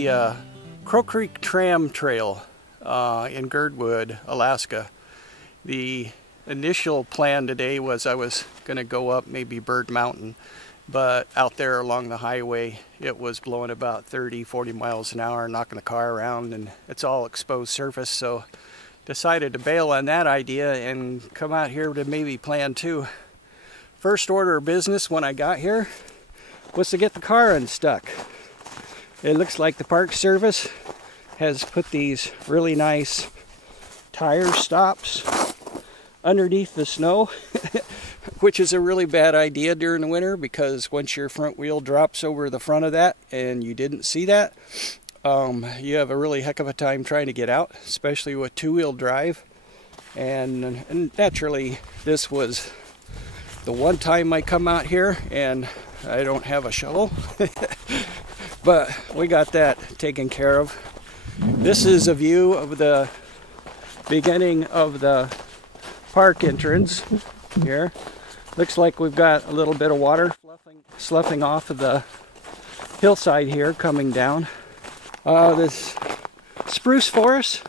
the Crow Creek Tram Trail in Girdwood, Alaska. The initial plan today was I was going to go up maybe Bird Mountain, but out there along the highway it was blowing about 30-40 miles an hour, knocking the car around, and it's all exposed surface, so decided to bail on that idea and come out here to maybe plan 2. First order of business when I got here was to get the car unstuck. It looks like the Park Service has put these really nice tire stops underneath the snow, which is a really bad idea during the winter, because once your front wheel drops over the front of that and you didn't see that, you have a really heck of a time trying to get out, especially with two-wheel drive. And naturally, this was the one time I come out here and I don't have a shovel. But we got that taken care of. This is a view of the beginning of the park entrance here. Looks like we've got a little bit of water sloughing off of the hillside here coming down. This spruce forest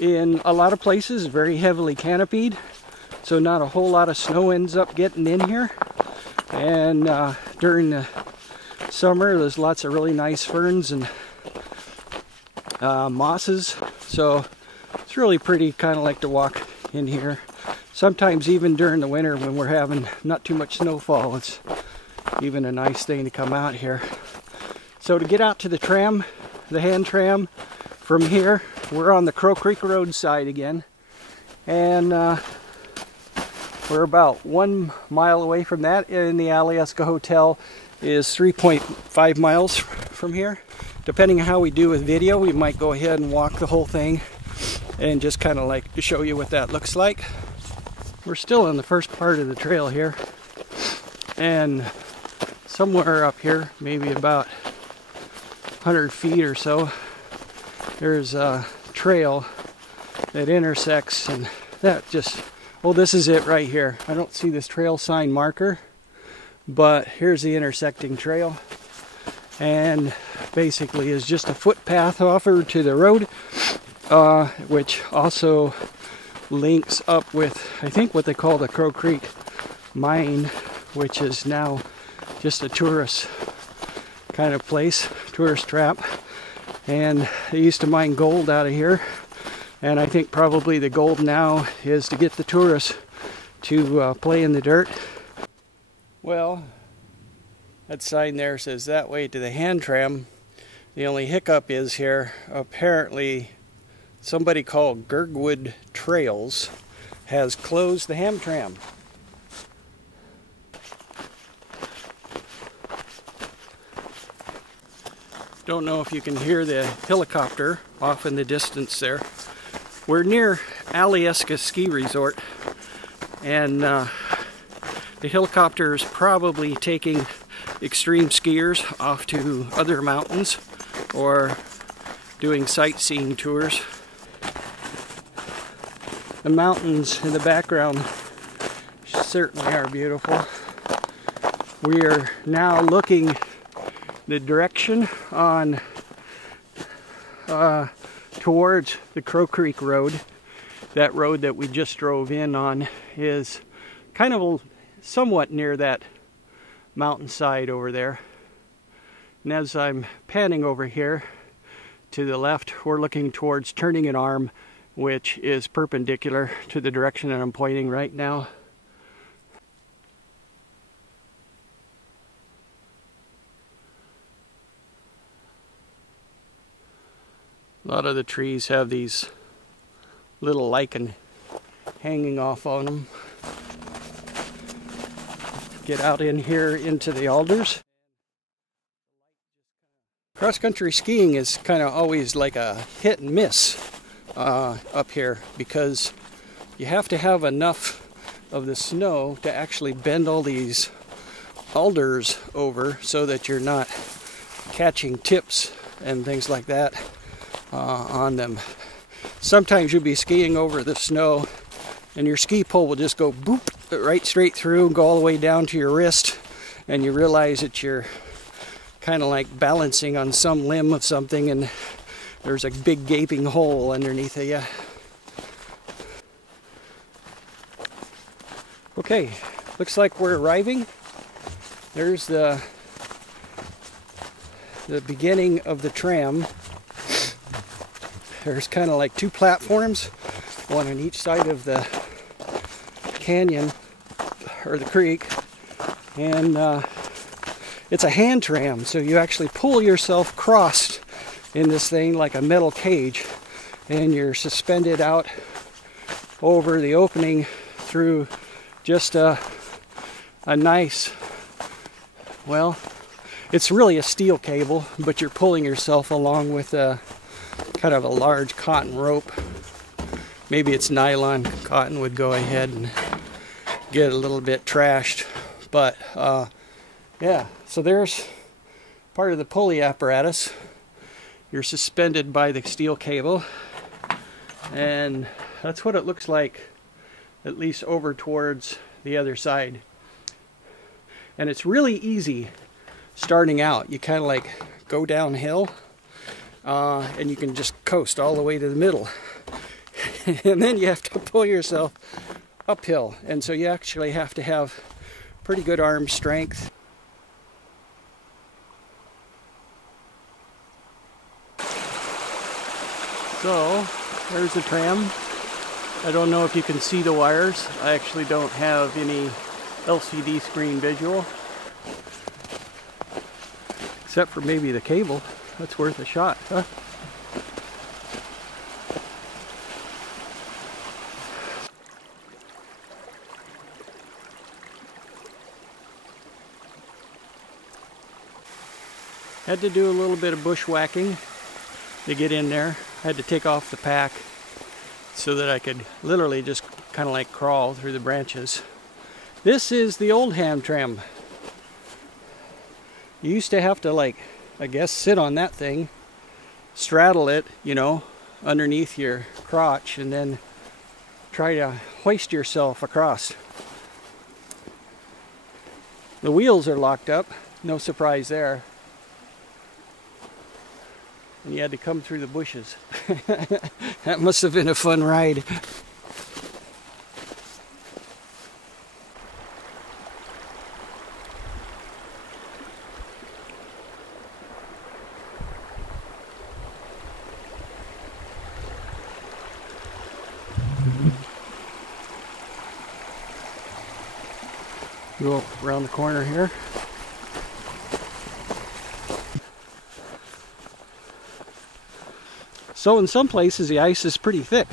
in a lot of places is very heavily canopied, so not a whole lot of snow ends up getting in here. And during the summer there's lots of really nice ferns and mosses, so it's really pretty. Kind of like to walk in here. Sometimes even during the winter when we're having not too much snowfall, it's even a nice thing to come out here. So to get out to the tram, the hand tram from here, we're on the Crow Creek Road side again, and we're about 1 mile away from that, and the Alaska Hotel is 3.5 miles from here. Depending on how we do with video, we might go ahead and walk the whole thing and just kind of like to show you what that looks like. We're still in the first part of the trail here, and somewhere up here, maybe about 100 feet or so, there's a trail that intersects, and that just, oh, this is it right here. I don't see this trail sign marker, but here's the intersecting trail, and basically is just a footpath offered to the road, which also links up with, I think, what they call the Crow Creek mine, which is now just a tourist kind of place, tourist trap. And they used to mine gold out of here, and I think probably the goal now is to get the tourists to play in the dirt. Well, that sign there says that way to the hand tram. The only hiccup is here, apparently somebody called Girdwood Trails has closed the hand tram. Don't know if you can hear the helicopter off in the distance there. We're near Alaska Ski Resort, and the helicopter is probably taking extreme skiers off to other mountains or doing sightseeing tours. The mountains in the background certainly are beautiful. We are now looking the direction on towards the Crow Creek Road. That road that we just drove in on is kind of somewhat near that mountainside over there. And as I'm panning over here to the left, we're looking towards Turning an Arm, which is perpendicular to the direction that I'm pointing right now. A lot of the trees have these little lichen hanging off on them. Get out in here into the alders. Cross-country skiing is kind of always like a hit and miss up here, because you have to have enough of the snow to actually bend all these alders over so that you're not catching tips and things like that on them. Sometimes you'll be skiing over the snow and your ski pole will just go boop right straight through and go all the way down to your wrist, and you realize that you're kind of like balancing on some limb of something, and there's a big gaping hole underneath of you. Okay, looks like we're arriving. There's the beginning of the tram. There's kind of like two platforms, one on each side of the canyon or the creek, and it's a hand tram, so you actually pull yourself crossed in this thing like a metal cage, and you're suspended out over the opening through just a nice, well, it's really a steel cable, but you're pulling yourself along with a kind of a large cotton rope. Maybe it's nylon. Cotton would go ahead and get a little bit trashed, but yeah, so there's part of the pulley apparatus. You're suspended by the steel cable, and that's what it looks like, at least over towards the other side. And it's really easy starting out. You kind of like go downhill, and you can just coast all the way to the middle. And then you have to pull yourself uphill, and so you actually have to have pretty good arm strength. So there's the tram. I don't know if you can see the wires. I actually don't have any LCD screen visual, except for maybe the cable. That's worth a shot, huh? Had to do a little bit of bushwhacking to get in there. Had to take off the pack so that I could literally just kind of like crawl through the branches. This is the old hand tram. You used to have to, like, I guess, sit on that thing, straddle it, you know, underneath your crotch, and then try to hoist yourself across. The wheels are locked up, no surprise there. And you had to come through the bushes. That must have been a fun ride. Go around the corner here. So in some places the ice is pretty thick,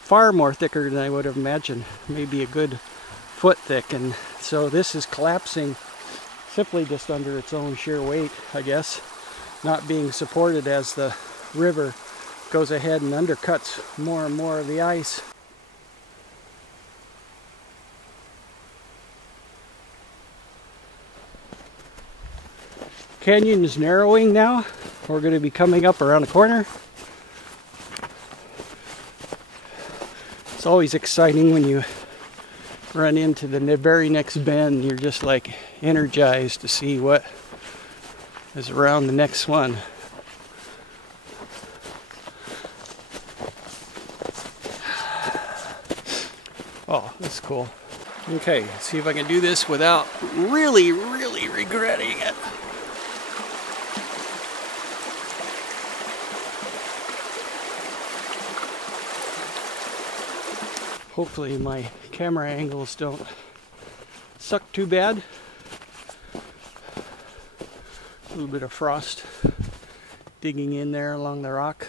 far more thicker than I would have imagined, maybe a good foot thick, and so this is collapsing simply just under its own sheer weight, I guess, not being supported as the river goes ahead and undercuts more and more of the ice. Canyon is narrowing now. We're going to be coming up around the corner. It's always exciting when you run into the very next bend. You're just like energized to see what is around the next one. Oh, that's cool. Okay, let's see if I can do this without really regretting it. Hopefully my camera angles don't suck too bad. A little bit of frost digging in there along the rock.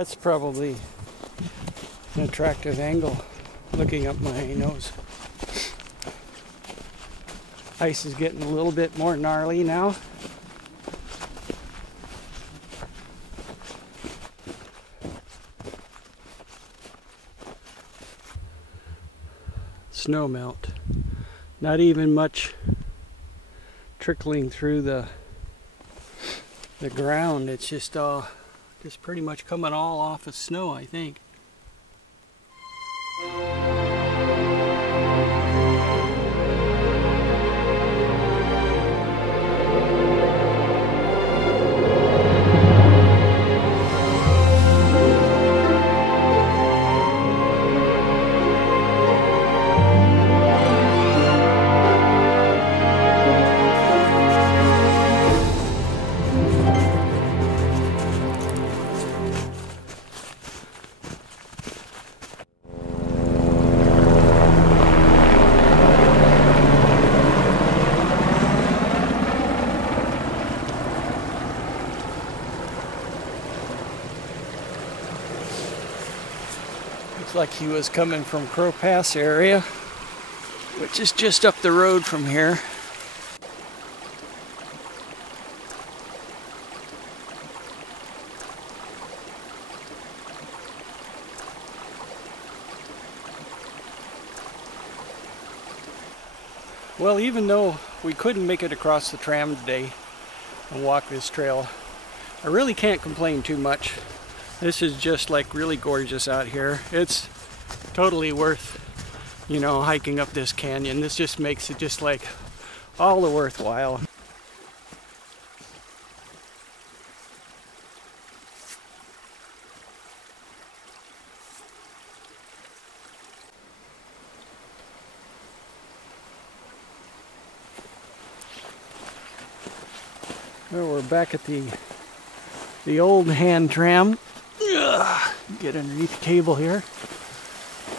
That's probably an attractive angle looking up my nose. Ice is getting a little bit more gnarly now. Snow melt. Not even much trickling through the ground. It's just pretty much coming all off of snow, I think. Looks like he was coming from Crow Pass area, which is just up the road from here. Well, even though we couldn't make it across the tram today and walk this trail, I really can't complain too much. This is just like really gorgeous out here. It's totally worth, you know, hiking up this canyon. This just makes it just like all the worthwhile. Well, we're back at the old hand tram. Get underneath the cable here.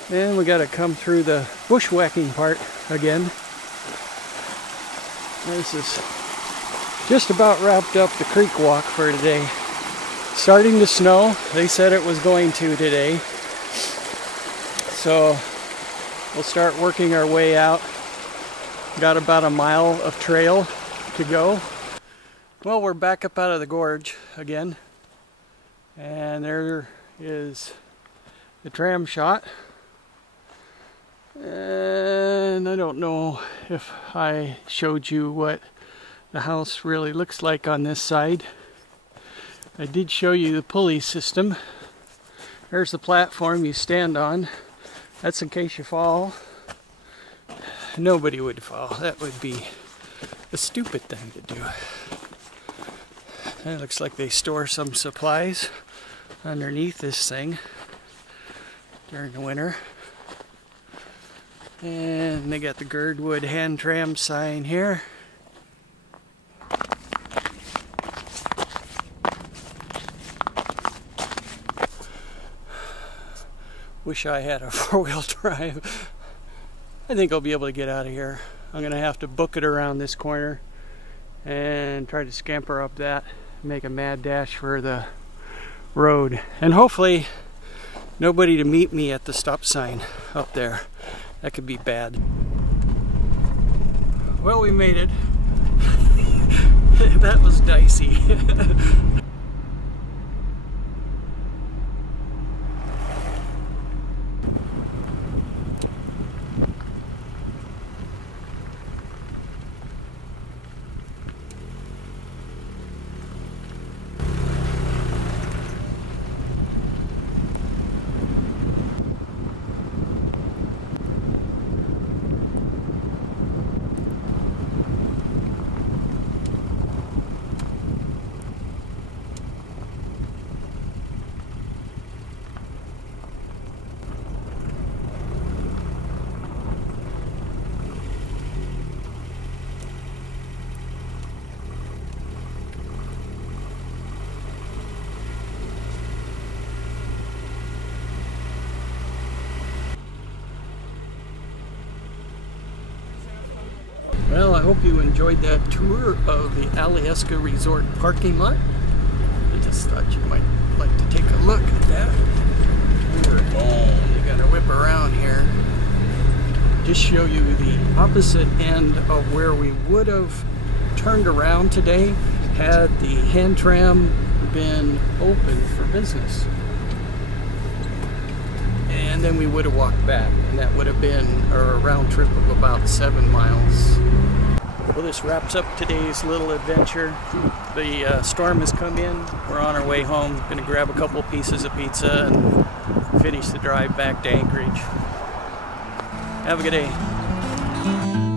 And we got to come through the bushwhacking part again. This is just about wrapped up the creek walk for today. Starting to snow. They said it was going to today. So we'll start working our way out. Got about a mile of trail to go. Well, we're back up out of the gorge again. And there is the tram shot. And I don't know if I showed you what the house really looks like on this side. I did show you the pulley system. There's the platform you stand on. That's in case you fall. Nobody would fall. That would be a stupid thing to do. It looks like they store some supplies underneath this thing during the winter. And they got the Girdwood Hand Tram sign here. Wish I had a four-wheel drive. I think I'll be able to get out of here. I'm gonna have to book it around this corner and try to scamper up that, make a mad dash for the road, and hopefully nobody to meet me at the stop sign up there. That could be bad. Well, we made it. That was dicey. Well, I hope you enjoyed that tour of the Alyeska Resort parking lot. I just thought you might like to take a look at that. You gotta whip around here. Just show you the opposite end of where we would have turned around today had the hand tram been open for business. And then we would have walked back, and that would have been a round trip of about 7 miles. Well, this wraps up today's little adventure. The storm has come in. We're on our way home. Gonna grab a couple pieces of pizza and finish the drive back to Anchorage. Have a good day.